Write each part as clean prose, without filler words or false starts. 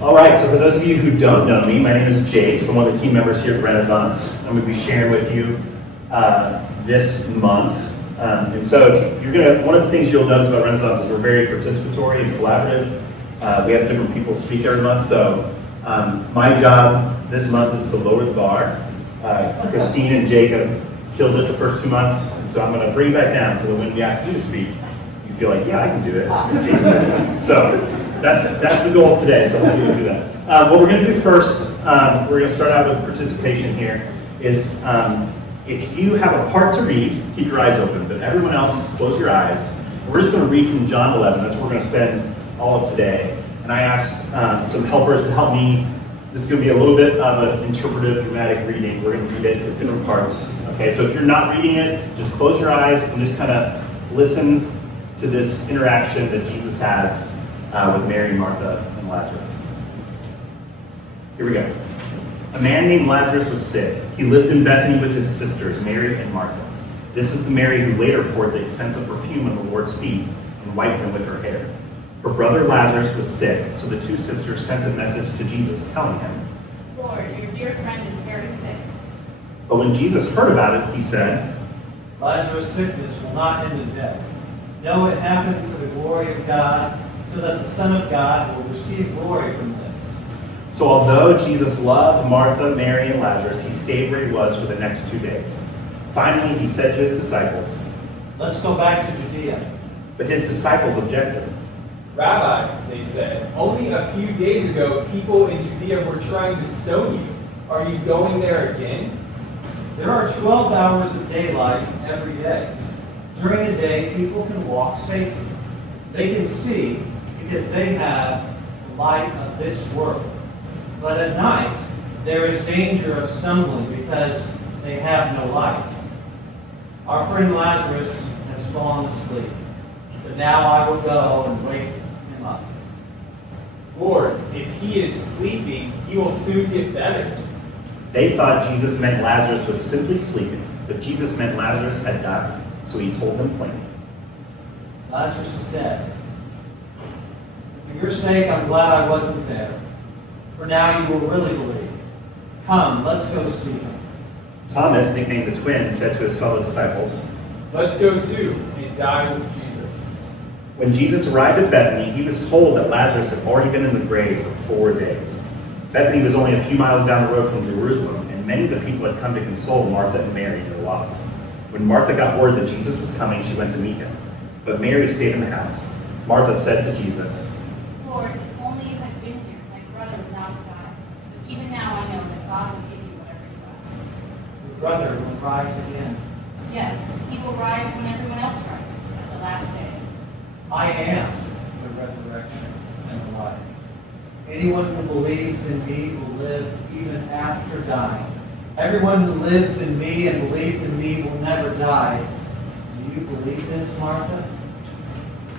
All right, so for those of you who don't know me, my name is Jace. I'm one of the team members here at Renaissance. I'm going to be sharing with you this month. And so if you're going to, one of the things you'll notice about Renaissance is we're very participatory and collaborative. We have different people speak every month. So my job this month is to lower the bar. Christine and Jacob killed it the first 2 months, and so I'm going to bring it back down so that when we ask you to speak, you feel like, yeah, I can do it. Jason. So that's the goal today, so hopefully we'll do that. What we're going to do first, we're going to start out with participation here, is if you have a part to read, keep your eyes open, but everyone else, close your eyes. We're just going to read from John 11. That's where we're going to spend all of today. And I asked some helpers to help me. This is going to be a little bit of an interpretive, dramatic reading. We're going to read it with different parts. Okay, so if you're not reading it, just close your eyes and just kind of listen to this interaction that Jesus has with Mary, Martha, and Lazarus. Here we go. A man named Lazarus was sick. He lived in Bethany with his sisters, Mary and Martha. This is the Mary who later poured the expensive perfume on the Lord's feet and wiped them with her hair. Her brother Lazarus was sick, so the two sisters sent a message to Jesus telling him, "Lord, your dear friend is very sick." But when Jesus heard about it, he said, "Lazarus' sickness will not end in death. No, it happened for the glory of God, so that the Son of God will receive glory from this." So although Jesus loved Martha, Mary, and Lazarus, he stayed where he was for the next 2 days. Finally, he said to his disciples, "Let's go back to Judea." But his disciples objected. "Rabbi," they said, "only a few days ago people in Judea were trying to stone you. Are you going there again?" There are 12 hours of daylight every day. During the day, people can walk safely. They can see because they have the light of this world. But at night, there is danger of stumbling because they have no light. Our friend Lazarus has fallen asleep, but now I will go and wake him up." "Lord, if he is sleeping, he will soon get better." They thought Jesus meant Lazarus was simply sleeping, but Jesus meant Lazarus had died, so he told them plainly. "Lazarus is dead. For your sake, I'm glad I wasn't there. For now you will really believe. Come, let's go see him." Thomas, nicknamed the twin, said to his fellow disciples, "Let's go too and die with Jesus." When Jesus arrived at Bethany, he was told that Lazarus had already been in the grave for 4 days. Bethany was only a few miles down the road from Jerusalem, and many of the people had come to console Martha and Mary in their loss. When Martha got word that Jesus was coming, she went to meet him. But Mary stayed in the house. Martha said to Jesus, "Lord, if only you had been here, my brother would not have died. But even now I know that God will give you whatever you ask." Your brother will rise again. Yes, he will rise when everyone else rises at the last day. I am the resurrection and the life. Anyone who believes in me will live even after dying. Everyone who lives in me and believes in me will never die. Do you believe this, Martha?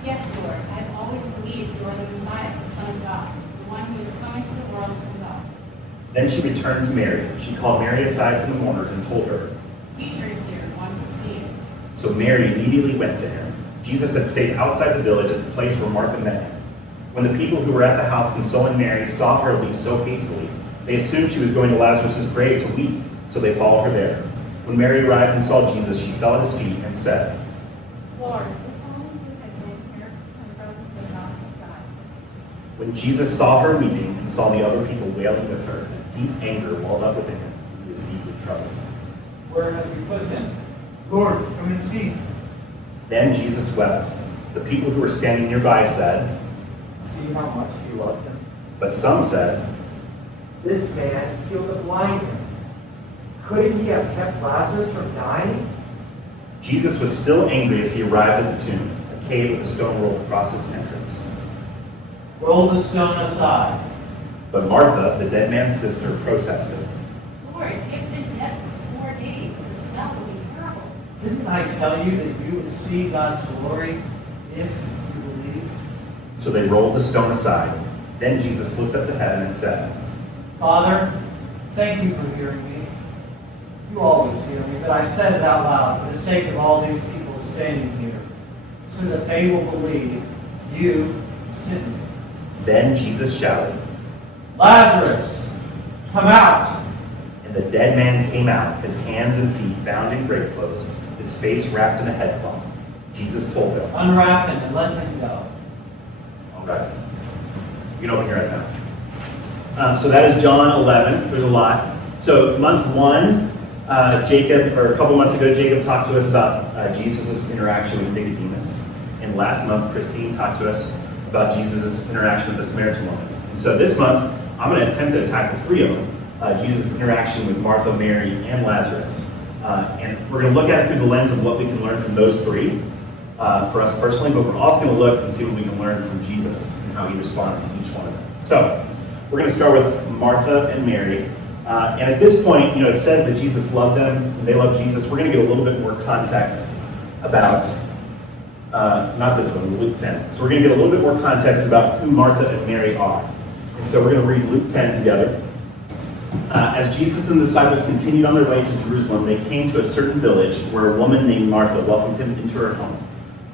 Yes, Lord, I have always believed you are the Messiah, the Son of God, the one who is coming to the world from God. Then she returned to Mary. She called Mary aside from the mourners and told her. "Teacher is here, wants to see you." So Mary immediately went to him. Jesus had stayed outside the village at the place where Martha met him. When the people who were at the house consoling Mary saw her leave so hastily, they assumed she was going to Lazarus' grave to weep, so they followed her there. When Mary arrived and saw Jesus, she fell at his feet and said, "Lord, if only you had been here, my brother would not have died." When Jesus saw her weeping and saw the other people wailing with her, a deep anger welled up within him. He was deeply troubled. Where have you put him? Lord, come and see." Then Jesus wept. The people who were standing nearby said, See how much he loved him. but some said, This man healed a blind man. Couldn't he have kept Lazarus from dying? Jesus was still angry as he arrived at the tomb, a cave with a stone rolled across its entrance. Roll the stone aside. But Martha, the dead man's sister, protested. "Lord, he has been dead for 4 days. The smell will be terrible." Didn't I tell you that you would see God's glory if you believe? So they rolled the stone aside. Then Jesus looked up to heaven and said, Father, thank you for hearing me. You always hear me, but I said it out loud for the sake of all these people standing here, so that they will believe you sent me. Then Jesus shouted, Lazarus, come out! and the dead man came out, his hands and feet bound in grave clothes, his face wrapped in a headcloth. Jesus told them, Unwrap him and let him go. okay, you can open your eyes now. So that is John 11. There's a lot. So month 1, a couple months ago, Jacob talked to us about Jesus' interaction with Nicodemus. And last month, Christine talked to us about Jesus' interaction with the Samaritan woman. And so this month, I'm going to attempt to attack the 3 of them. Jesus' interaction with Martha, Mary, and Lazarus. And we're going to look at it through the lens of what we can learn from those 3 for us personally, but we're also going to look and see what we can learn from Jesus and how he responds to each one of them. So we're going to start with Martha and Mary. And at this point, it says that Jesus loved them and they loved Jesus. We're going to get a little bit more context about, not this one, Luke 10. So we're going to get a little bit more context about who Martha and Mary are. And so we're going to read Luke 10 together. As Jesus and the disciples continued on their way to Jerusalem, they came to a certain village where a woman named Martha welcomed him into her home.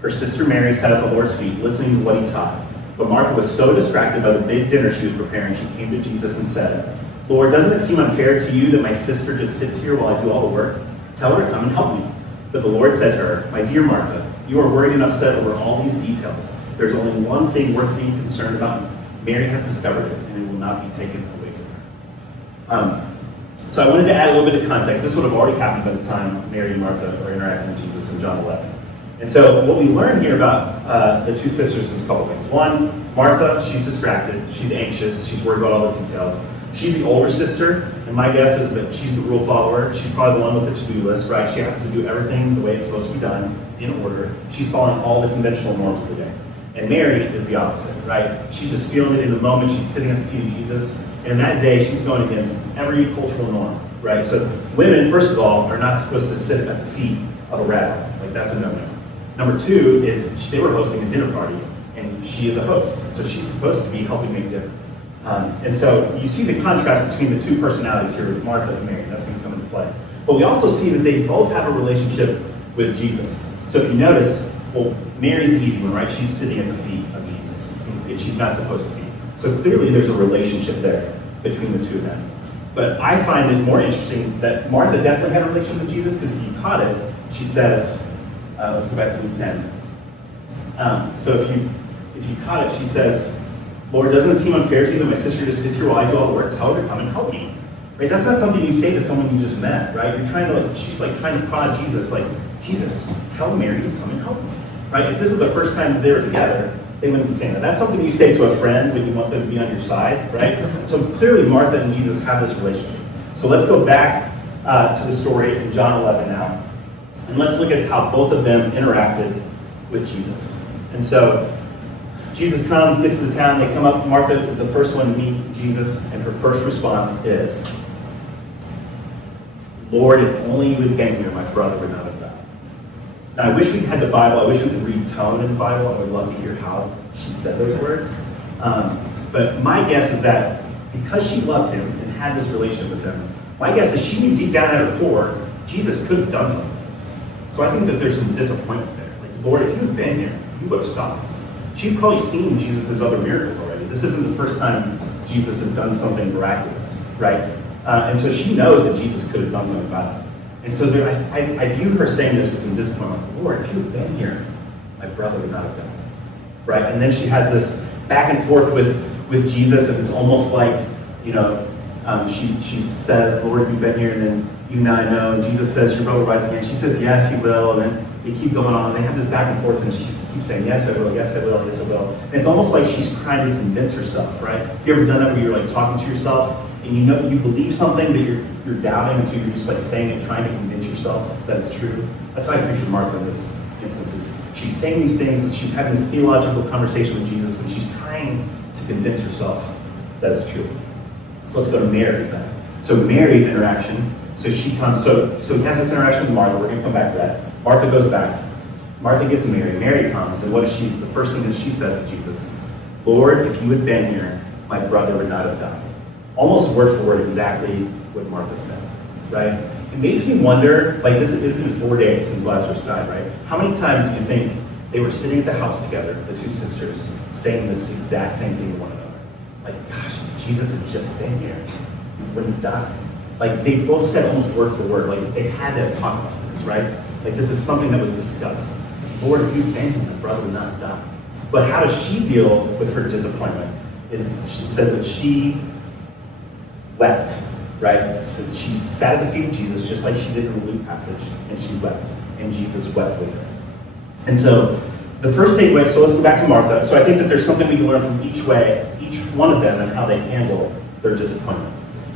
Her sister Mary sat at the Lord's feet, listening to what he taught. But Martha was so distracted by the big dinner she was preparing, she came to Jesus and said, Lord, doesn't it seem unfair to you that my sister just sits here while I do all the work? Tell her to come and help me. But the Lord said to her, My dear Martha, you are worried and upset over all these details. There's only one thing worth being concerned about. Mary has discovered it, and it will not be taken away from her. So I wanted to add a little bit of context. This would have already happened by the time Mary and Martha are interacting with Jesus in John 11. And so what we learn here about the 2 sisters is a couple things. One, Martha, she's distracted, she's anxious, she's worried about all the details. She's the older sister, and my guess is that she's the rule follower. She's probably the one with the to-do list, right? She has to do everything the way it's supposed to be done, in order. She's following all the conventional norms of the day. And Mary is the opposite, right? She's just feeling it in the moment. She's sitting at the feet of Jesus. And in that day, she's going against every cultural norm, right? So women, first of all, are not supposed to sit at the feet of a rabbi. Like, that's a no-no. Number 2 is they were hosting a dinner party, and she is a host. So she's supposed to be helping make dinner. And so you see the contrast between the 2 personalities here with Martha and Mary. That's going to come into play. But we also see that they both have a relationship with Jesus. So if you notice, well, Mary's the easy one, right? She's sitting at the feet of Jesus, and she's not supposed to be. So clearly there's a relationship there between the 2 of them. But I find it more interesting that Martha definitely had a relationship with Jesus, because if you caught it, she says, let's go back to Luke 10. So if you caught it, she says, Lord, doesn't it seem unfair to you that my sister just sits here while I do all the work? Tell her to come and help me. Right? That's not something you say to someone you just met, right? You're trying to, she's trying to prod Jesus, Jesus, tell Mary to come and help me. Right? If this is the first time they were together, they wouldn't be saying that. That's something you say to a friend when you want them to be on your side, right? So clearly Martha and Jesus have this relationship. So let's go back to the story in John 11 now. And let's look at how both of them interacted with Jesus. And so Jesus comes, gets to the town, they come up. Martha is the first one to meet Jesus, and her first response is, Lord, if only you had been here, my brother would not have died. Now, I wish we had the Bible. I wish we could read tone in the Bible. I would love to hear how she said those words. But my guess is that because she loved him and had this relationship with him, my guess is she knew deep down at her core, Jesus could have done something like this. So I think that there's some disappointment there. Like, Lord, if you had been here, you would have stopped this. She'd probably seen Jesus' other miracles already. This isn't the first time Jesus had done something miraculous, right? And so she knows that Jesus could have done something about it. And so there, I view her saying this with some disappointment. Like, Lord, if you had been here, my brother would not have died, right? And then she has this back and forth with Jesus, and it's almost like, she says, Lord, you've been here, and then you now know. And Jesus says, your brother will rise again. She says, yes, he will. And then they keep going on. They have this back and forth, and she keeps saying, yes, I will, yes, I will, yes, I will. And it's almost like she's trying to convince herself, right? Have you ever done that where you're like talking to yourself, and you believe something, but you're doubting, and so you're just like saying it, trying to convince yourself that it's true? That's how I picture Martha in this instance. She's saying these things, she's having this theological conversation with Jesus, and she's trying to convince herself that it's true. So let's go to Mary's then. So Mary's interaction, so she comes, so he has this interaction with Martha. We're going to come back to that. Martha goes back. Martha gets Mary. Mary comes, and what is she? The first thing that she says to Jesus, Lord, if you had been here, my brother would not have died. Almost word for word exactly what Martha said, right? it makes me wonder, like it's been 4 days since Lazarus died, right? How many times do you think they were sitting at the house together, the two sisters, saying this exact same thing to one another? Like, gosh, if Jesus had just been here, we wouldn't have died. Like, they both said almost word for word, like they had to talk about this, right? Like, this is something that was discussed. Lord, if you'd been here, my brother would not have died. But how does she deal with her disappointment? She says that she wept, right? So she sat at the feet of Jesus, just like she did in the Luke passage, and she wept, and Jesus wept with her. And so the first takeaway, so let's go back to Martha. So I think that there's something we can learn from each one of them and how they handle their disappointment.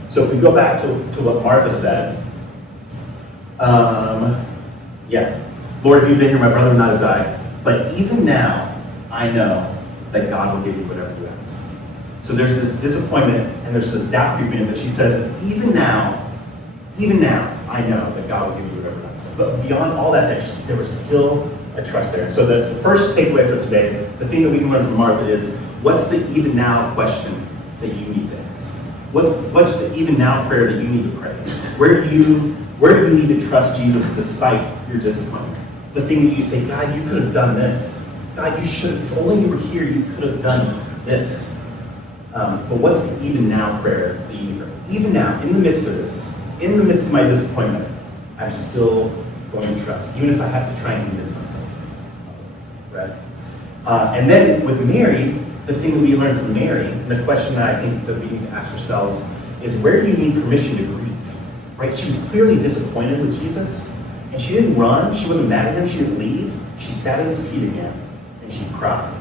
So if we go back to what Martha said, Lord, if you'd been here, my brother would not have died. But even now, I know that God will give you whatever you ask. So there's this disappointment and there's this doubt creeping in, but she says, even now, I know that God will give you whatever you ask. But beyond all that, there was still a trust there. So that's the first takeaway for today. The thing that we can learn from Martha is, what's the even now question that you need to ask? What's the even now prayer that you need to pray? Where do you need to trust Jesus despite your disappointment? The thing that you say, God, you could have done this. God, you should have. If only you were here, you could have done this. But what's the even now prayer that you need to pray? Even now, in the midst of this, in the midst of my disappointment, I'm still going to trust, even if I have to try and convince myself. Right? And then with Mary, the thing that we learn from Mary, and the question that I think that we need to ask ourselves is, where do you need permission to grieve? Right? She was clearly disappointed with Jesus, and she didn't run. She wasn't mad at him. She didn't leave. She sat at his feet again, and she cried.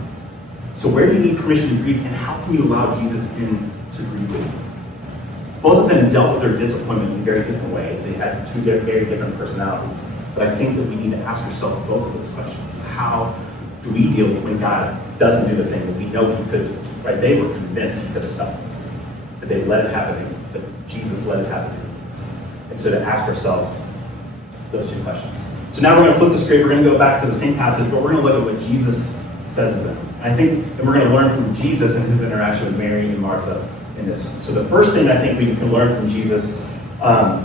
So where do you need permission to grieve, and how can you allow Jesus in to grieve with you? Both of them dealt with their disappointment in very different ways. They had two very different personalities. But I think that we need to ask ourselves both of those questions. How do we deal with when God doesn't do the thing that we know he could do? Right? They were convinced he could have stopped this. But they let it happen. But Jesus let it happen. And so to ask ourselves those two questions. So now we're going to flip the script. We're going to go back to the same passage, but we're going to look at what Jesus says to them. And I think that we're going to learn from Jesus and his interaction with Mary and Martha in this. So the first thing I think we can learn from Jesus, from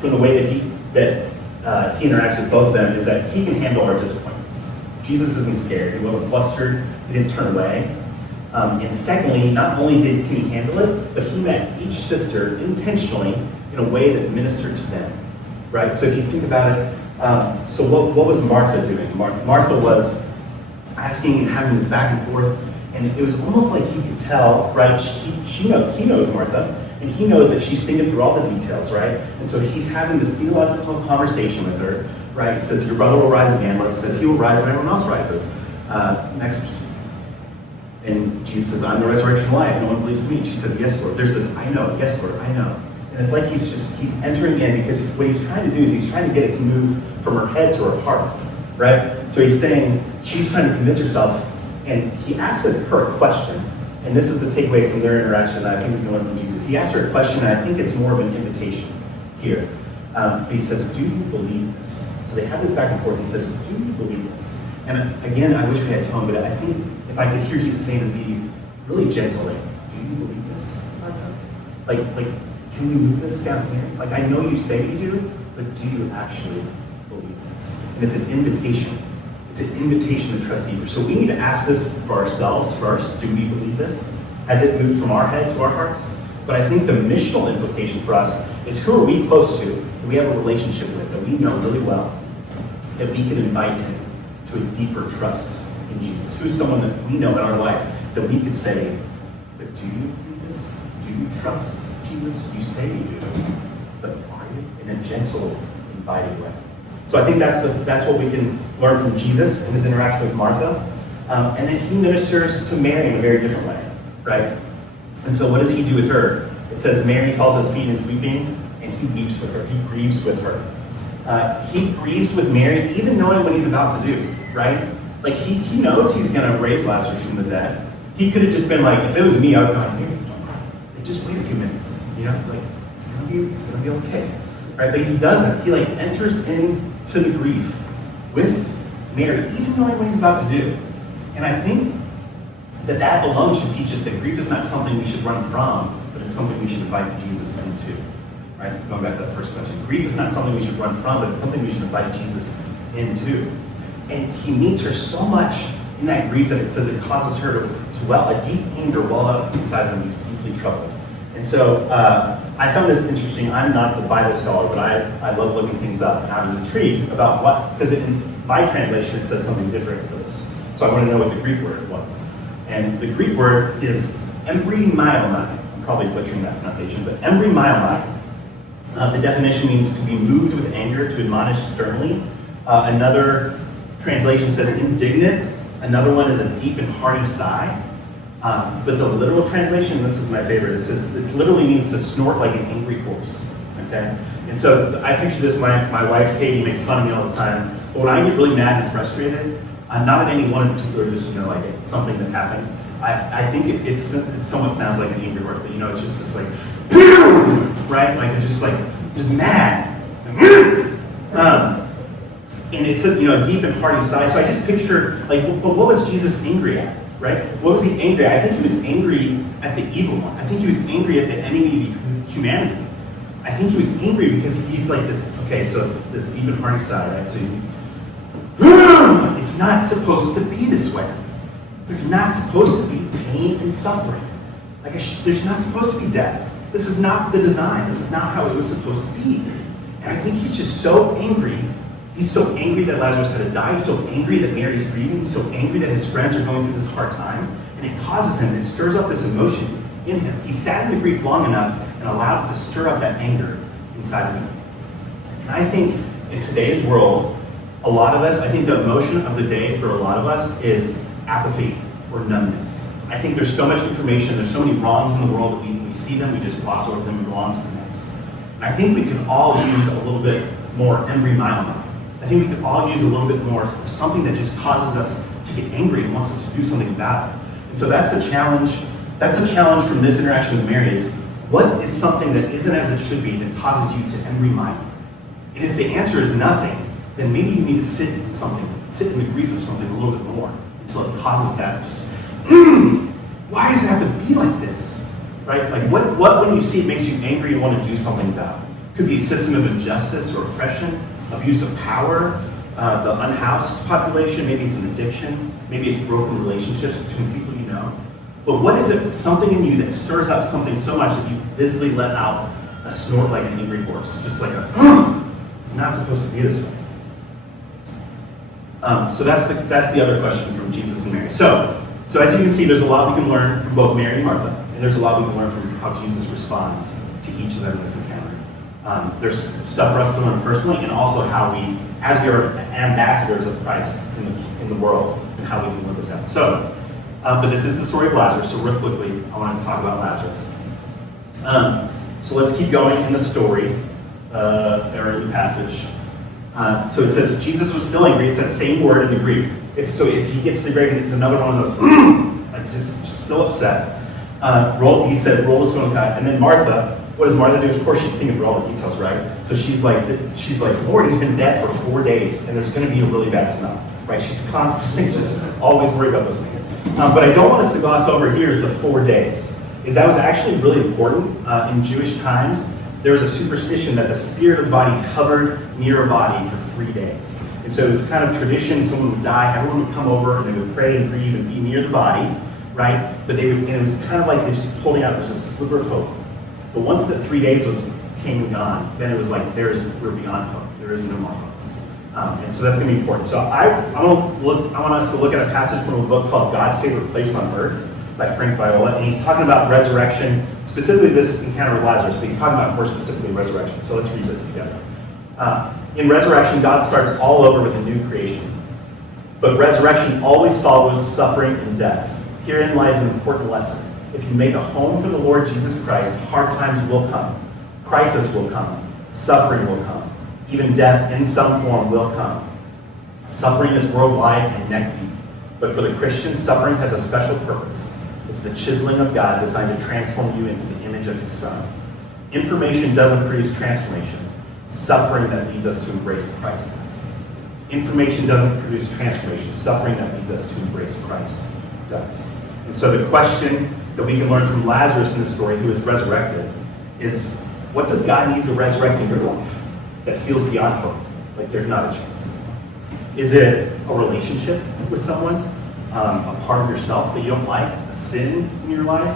the way that he interacts with both of them, is that he can handle our disappointments. Jesus isn't scared. He wasn't flustered. He didn't turn away. And secondly, not only can he handle it, but he met each sister intentionally in a way that ministered to them. Right? So if you think about it, so what was Martha doing? Martha was asking and having this back and forth, and it was almost like he could tell, right? He knows Martha, and he knows that she's thinking through all the details, right? And so he's having this theological conversation with her, right? He says, your brother will rise again. Martha says, he will rise when everyone else rises. Next, and Jesus says, I'm the resurrection and life. No one believes in me. And she says, yes, Lord. There's this, I know, yes, Lord, I know. And it's like he's entering in, because what he's trying to do is he's trying to get it to move from her head to her heart, right? So he's saying, she's trying to convince herself, and he asks her a question, and this is the takeaway from their interaction that I think we can learn from Jesus. He asked her a question, and I think it's more of an invitation here. He says, do you believe this? So they have this back and forth. He says, do you believe this? And again, I wish we had tone, but I think if I could hear Jesus say to me really gently, do you believe this, Martha? Like, can we move this down here? Like, I know you say you do, but do you actually believe this? And it's an invitation. It's an invitation to trust deeper. So we need to ask this for ourselves first. Do we believe this? Has it moved from our head to our hearts? But I think the missional implication for us is, who are we close to, that we have a relationship with, that we know really well, that we can invite in to a deeper trust in Jesus? Who's someone that we know in our life that we could say, but do you believe this? Do you trust Jesus? You say you do, but are you? In a gentle, inviting way. So I think that's what we can learn from Jesus and his interaction with Martha. And then he ministers to Mary in a very different way, right? And so what does he do with her? It says Mary falls at his feet and is weeping, and he weeps with her. He grieves with her. He grieves with Mary, even knowing what he's about to do, right? Like, he knows he's going to raise Lazarus from the dead. He could have just been like, if it was me, I would go, Mary, don't cry. Like, just wait a few minutes. You know, like, it's gonna be okay. Right? But he doesn't. He enters into the grief with Mary, even knowing what he's about to do. And I think that alone should teach us that grief is not something we should run from, but it's something we should invite Jesus into. right? Going back to that first question. Grief is not something we should run from, but it's something we should invite Jesus into. And he meets her so much in that grief that it says it causes her to well, a deep anger well up inside of him. He's deeply troubled. And so I found this interesting. I'm not the Bible scholar, but I love looking things up. And I was intrigued about what, because in my translation it says something different for this. So I want to know what the Greek word was. And the Greek word is embryomai. I'm probably butchering that pronunciation, but embryomai. The definition means to be moved with anger, to admonish sternly. Another translation says indignant. Another one is a deep and hearty sigh. But the literal translation, this is my favorite, it says it literally means to snort like an angry horse. Okay? And so I picture this, my wife Katie makes fun of me all the time, but when I get really mad and frustrated, not at any one in particular, just like it's something that happened. I think it somewhat sounds like an angry horse, but it's just this like, right? Like it's just mad. And it's a deep and hearty sigh. So I just picture but what was Jesus angry at? Right? What was he angry at? I think he was angry at the evil one. I think he was angry at the enemy of humanity. I think he was angry because he's like this, so this deep and hearty sigh, right? So he's, it's not supposed to be this way. There's not supposed to be pain and suffering. There's not supposed to be death. This is not the design. This is not how it was supposed to be. And I think he's just so angry. He's so angry that Lazarus had to die. He's so angry that Mary's grieving. He's so angry that his friends are going through this hard time. And it stirs up this emotion in him. He sat in the grief long enough and allowed it to stir up that anger inside of him. And I think in today's world, a lot of us, I think the emotion of the day for a lot of us is apathy or numbness. I think there's so much information, there's so many wrongs in the world that we see them, we just gloss over them and go on to the next. And I think we can all use a little bit more embryomai. I think we could all use a little bit more of something that just causes us to get angry and wants us to do something about it. And so that's the challenge. That's the challenge from this interaction with Mary is, what is something that isn't as it should be that causes you to embryomai? And if the answer is nothing, then maybe you need to sit in the grief of something a little bit more until it causes that just, why does it have to be like this? Right? Like what when you see it makes you angry and want to do something about it? It could be a system of injustice or oppression, abuse of power, the unhoused population, maybe it's an addiction, maybe it's broken relationships between people you know. But what is it, something in you that stirs up something so much that you visibly let out a snort like an angry horse, just like it's not supposed to be this way. So that's the other question from Jesus and Mary. So as you can see, there's a lot we can learn from both Mary and Martha, and there's a lot we can learn from how Jesus responds to each of them in this encounter. There's stuff for us to learn personally, and also how we, as we are ambassadors of Christ in the world, and how we can live this out. So, but this is the story of Lazarus. So real quickly, I want to talk about Lazarus. So let's keep going in the story, or in the passage. So it says Jesus was still angry. It's that same word in the Greek. He gets to the grave and it's another one of those, like just still upset. He said, roll the stone back. And then Martha, what does Martha do? Of course, she's thinking of all the details, right? So she's like, Lord, he's been dead for 4 days, and there's going to be a really bad smell, right? She's constantly just always worried about those things. But I don't want us to gloss over here is the 4 days. That was actually really important in Jewish times. There was a superstition that the spirit of the body hovered near a body for 3 days. And so it was kind of tradition, someone would die, everyone would come over, and they would pray and grieve and be near the body, right? But and it was kind of like they're just holding out, there's a sliver of hope. But once the 3 days came and gone, then it was like, we're beyond hope. There is no more hope. And so that's going to be important. So I want us to look at a passage from a book called God's Favorite Place on Earth by Frank Viola. And he's talking about resurrection, specifically this encounter with Lazarus, but he's talking about more specifically resurrection. So let's read this together. In resurrection, God starts all over with a new creation. But resurrection always follows suffering and death. Herein lies an important lesson. If you make a home for the Lord Jesus Christ, hard times will come. Crisis will come. Suffering will come. Even death in some form will come. Suffering is worldwide and neck deep. But for the Christian, suffering has a special purpose. It's the chiseling of God designed to transform you into the image of His Son. Information doesn't produce transformation. Suffering that leads us to embrace Christ does. Information doesn't produce transformation. Suffering that leads us to embrace Christ does. And so the question that we can learn from Lazarus in the story, who is resurrected, is What does God need to resurrect in your life that feels beyond hope? Like there's not a chance anymore? Is it a relationship with someone? A part of yourself that you don't like? A sin in your life?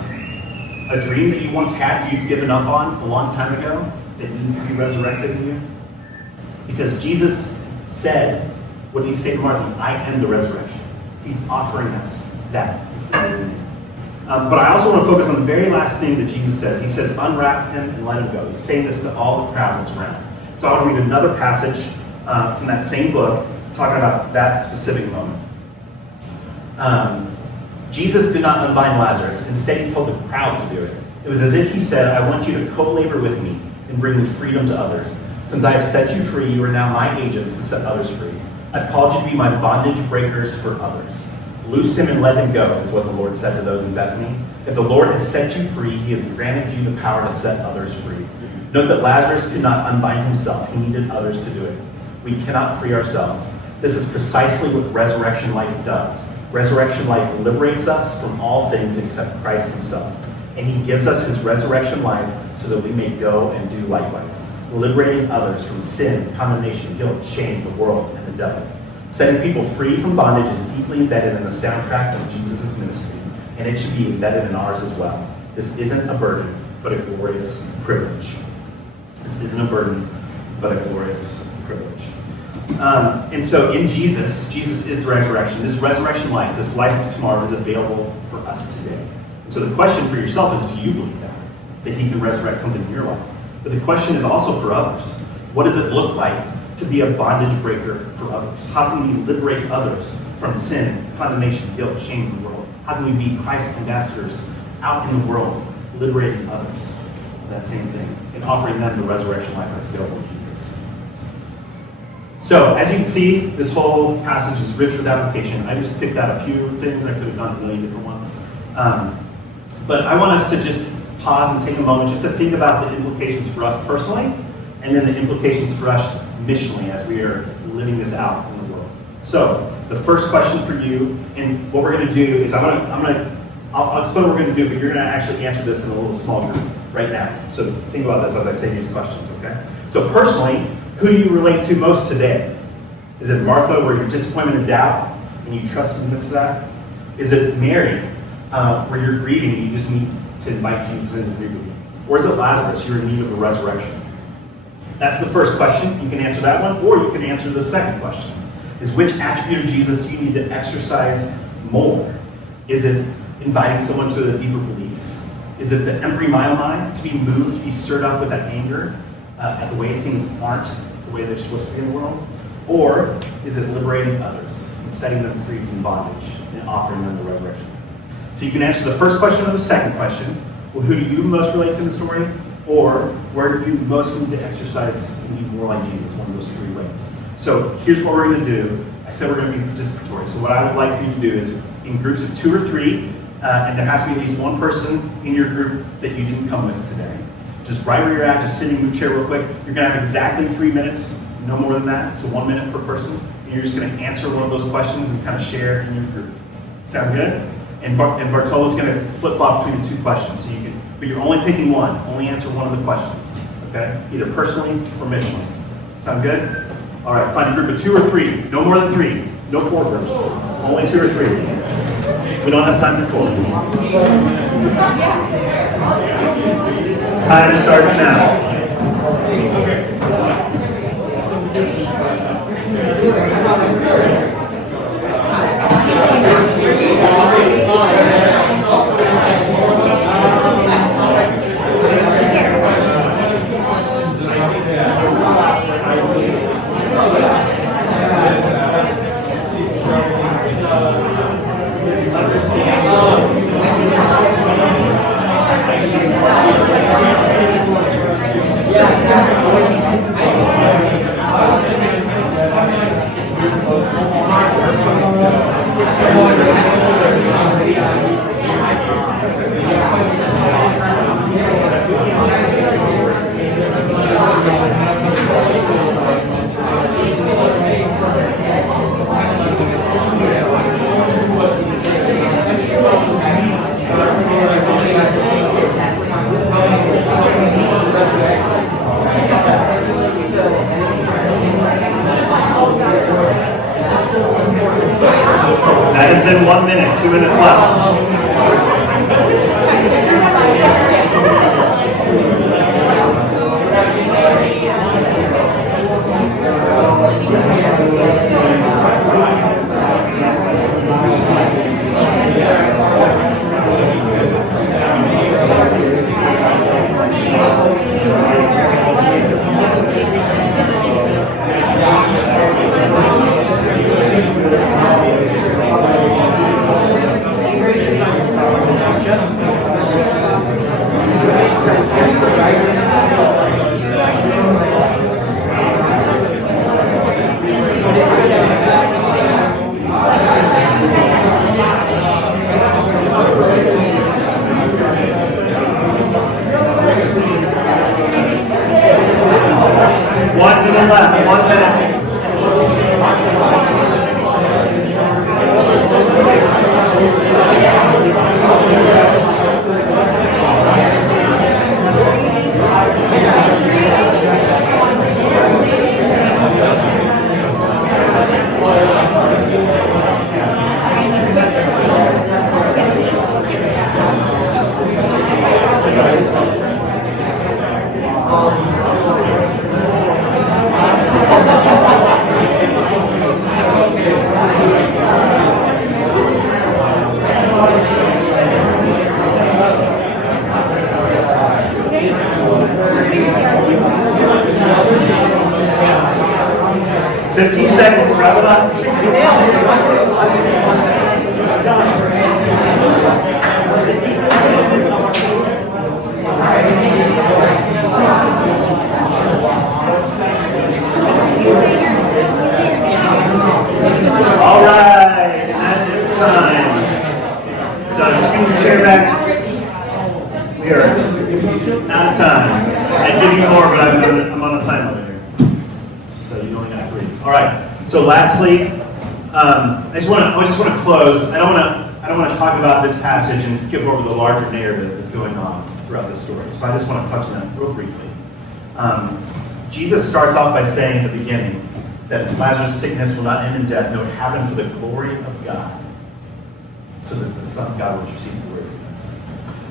A dream that you once had you've given up on a long time ago that needs to be resurrected in you? Because Jesus said, what did he say to Martha? I am the resurrection. He's offering us that. But I also want to focus on the very last thing that Jesus says. He says, unwrap him and let him go. He's saying this to all the crowd that's around. So I want to read another passage from that same book, talking about that specific moment. Jesus did not unbind Lazarus. Instead, he told the crowd to do it. It was as if he said, I want you to co-labor with me in bringing freedom to others. Since I have set you free, you are now my agents to set others free. I've called you to be my bondage breakers for others. Loose him and let him go, is what the Lord said to those in Bethany. If the Lord has set you free, he has granted you the power to set others free. Note that Lazarus could not unbind himself. He needed others to do it. We cannot free ourselves. This is precisely what resurrection life does. Resurrection life liberates us from all things except Christ himself. And he gives us his resurrection life so that we may go and do likewise, liberating others from sin, condemnation, guilt, shame, the world, and the devil. Setting people free from bondage is deeply embedded in the soundtrack of Jesus' ministry, and it should be embedded in ours as well. This isn't a burden, but a glorious privilege. This isn't a burden, but a glorious privilege. And so in Jesus is the resurrection. This resurrection life, this life of tomorrow is available for us today. And so the question for yourself is, do you believe that he can resurrect something in your life? But the question is also for others. What does it look like to be a bondage breaker for others? How can we liberate others from sin, condemnation, guilt, shame in the world? How can we be Christ ambassadors out in the world, liberating others of that same thing and offering them the resurrection life that's available in Jesus? So, as you can see, this whole passage is rich with application. I just picked out a few things. I could have done a million different ones. But I want us to just pause and take a moment just to think about the implications for us personally, and then the implications for us missionally as we are living this out in the world. So, the first question for you, and what we're going to do is I'll explain what we're going to do, but you're going to actually answer this in a little small group right now. So think about this as I say these questions, okay? So personally, who do you relate to most today? Is it Martha, where you're disappointed and doubt, and you trust in the midst of that? Is it Mary, where you're grieving and you just need to invite Jesus in to grieve with you? Or is it Lazarus, you're in need of a resurrection? That's the first question. You can answer that one, or you can answer the second question. Is which attribute of Jesus do you need to exercise more? Is it inviting someone to a deeper belief? Is it the embryomile mind, to be moved, to be stirred up with that anger at the way things aren't the way they're supposed to be in the world? Or is it liberating others and setting them free from bondage and offering them the resurrection? So you can answer the first question or the second question. Well, who do you most relate to in the story? Or where do you most need to exercise and be more like Jesus, one of those three ways? So here's what we're going to do. I said we're going to be participatory. So what I would like for you to do is in groups of 2 or 3, and there has to be at least one person in your group that you didn't come with today. Just right where you're at, just sitting in your chair real quick. You're going to have exactly 3 minutes, no more than that, so 1 minute per person. And you're just going to answer one of those questions and kind of share in your group. Sound good? And Bartolo's going to flip-flop between the 2 questions. So you can, but you're only picking one. Only answer one of the questions. Okay? Either personally or missionally. Sound good? All right, find a group of 2 or 3. No more than 3. No 4 groups. Only 2 or 3. We don't have time for 4. Time starts now. There's been 1 minute, 2 minutes left. One minute left. 1 minute. Seconds, wrap it up. All right, and it's time. So scoot your chair back. We are out of time. I'd give you more, but I'm on a time limit here. So you only got 3. All right. So lastly, I just want to close. I don't want to talk about this passage and skip over the larger narrative that's going on throughout this story. So I just want to touch on that real briefly. Jesus starts off by saying in the beginning that Lazarus' sickness will not end in death, no, it happened for the glory of God, so that the Son of God will receive glory from this.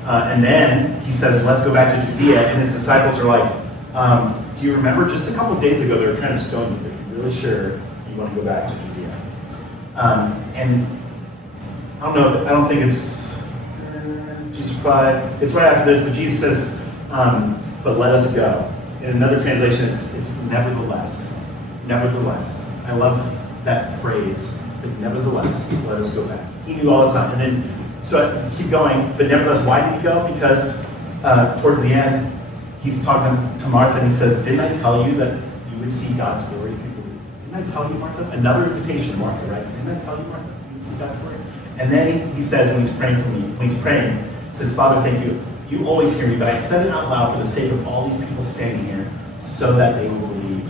And then he says, let's go back to Judea, and his disciples are like, do you remember just a couple of days ago they were trying to stone you? Are you really sure you want to go back to Judea? And I don't think it's Jesus replied, it's right after this, but Jesus says, but let us go. In another translation, it's nevertheless. Nevertheless. I love that phrase, but nevertheless, let us go back. He knew all the time. And then, so I keep going, but nevertheless, why did he go? Because towards the end, he's talking to Martha and he says, didn't I tell you that you would see God's glory? Didn't I tell you, Martha? Another invitation, Martha, right? Didn't I tell you, Martha, you would see God's glory? And then he says, when he's praying for me, when he's praying, he says, Father, thank you. You always hear me, but I said it out loud for the sake of all these people standing here, so that they will believe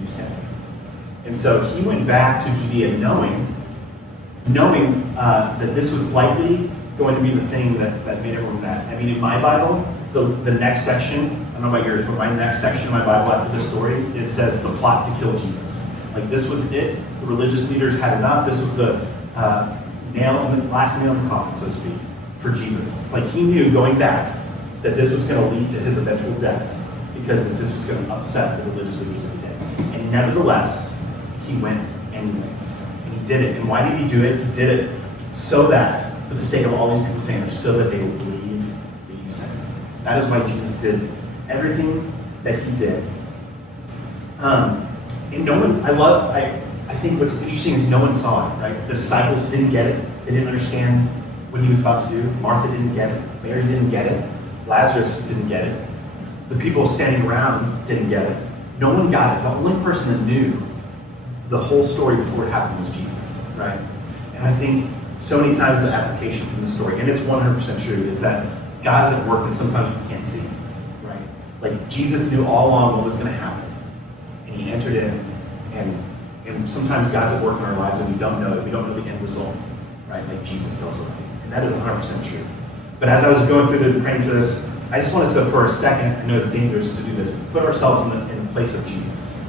you sent me. And so he went back to Judea knowing that this was likely going to be the thing that made everyone mad. I mean, in my Bible, the next section, I don't know about yours, but my next section of my Bible after this story, it says the plot to kill Jesus. Like, this was it. The religious leaders had enough. This was the last nail in the coffin, so to speak, for Jesus. Like, he knew going back that this was going to lead to his eventual death, because this was going to upset the religious leaders of the day. And nevertheless, he went anyways. And he did it. And why did he do it? He did it so that, for the sake of all these people saying it, so that they would believe that you sent him. That is why Jesus did everything that he did. And no one, I think what's interesting is no one saw it, right? The disciples didn't get it. They didn't understand what he was about to do. Martha didn't get it. Mary didn't get it. Lazarus didn't get it. The people standing around didn't get it. No one got it. The only person that knew the whole story before it happened was Jesus, right? And I think so many times the application from the story, and it's 100% true, is that God is at work and sometimes we can't see, right? Like, Jesus knew all along what was going to happen, and he entered in, and sometimes God's at work in our lives and we don't know it. We don't know the end result, right? Like Jesus tells us, and that is 100% true. But as I was going through the praying for this, I just want to, for a second, I know it's dangerous to do this, but put ourselves in the place of Jesus.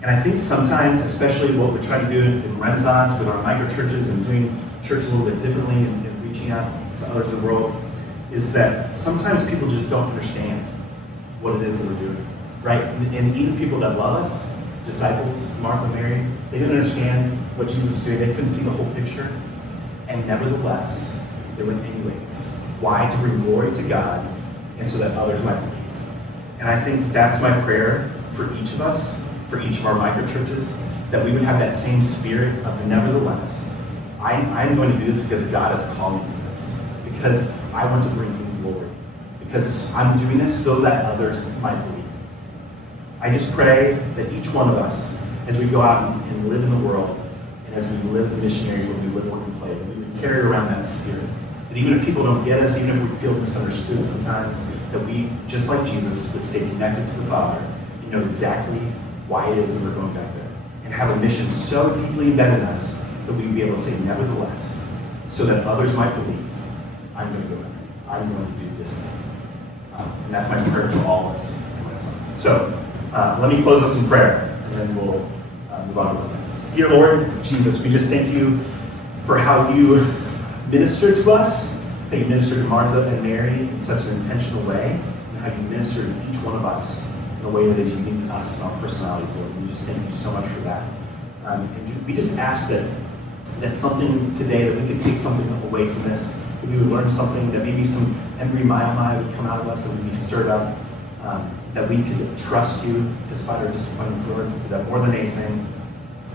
And And I think sometimes, especially what we're trying to do in Renaissance with our micro churches and doing church a little bit differently and reaching out to others in the world, is that sometimes people just don't understand what it is that we're doing, right? And even people that love us, disciples, Martha, Mary, they didn't understand what Jesus was doing. They couldn't see the whole picture. And nevertheless, they went anyways. Why? To bring glory to God and so that others might believe. And I think that's my prayer for each of us, for each of our micro churches, that we would have that same spirit of nevertheless. I'm going to do this because God has called me to this. Because I want to bring him glory. Because I'm doing this so that others might believe. I just pray that each one of us, as we go out and live in the world, and as we live as missionaries, when we live, work, and play, that we would carry around that spirit. That even if people don't get us, even if we feel misunderstood sometimes, that we, just like Jesus, would stay connected to the Father and know exactly why it is that we're going back there. And have a mission so deeply embedded in us that we would be able to say nevertheless, so that others might believe, I'm going to go back. I'm going to do this thing. And that's my prayer for all of us in Renaissance. So let me close us in prayer, and then we'll move on to what's next. Dear Lord Jesus, we just thank you for how you ministered to us, how you ministered to Martha and Mary in such an intentional way, and how you ministered to each one of us in a way that is unique to us and our personalities, Lord. We just thank you so much for that. And we just ask that something today, that we could take something away from this, that we would learn something, that maybe some embryomai would come out of us, that we'd be stirred up, that we could trust you despite our disappointments, Lord, that more than anything,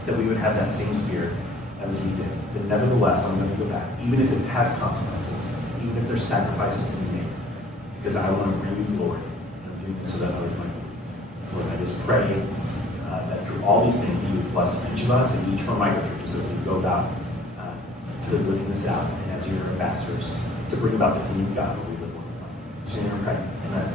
that we would have that same spirit as we did. That nevertheless, I'm going to go back, even if it has consequences, even if there's sacrifices to be made, because I want to bring you glory, and I'm doing it so that others might believe. Lord, I just pray that through all these things, you would bless each of us and each of our micro churches, that we go about to living this out, and as your ambassadors, to bring about the kingdom of God where we live. So, in your name, amen.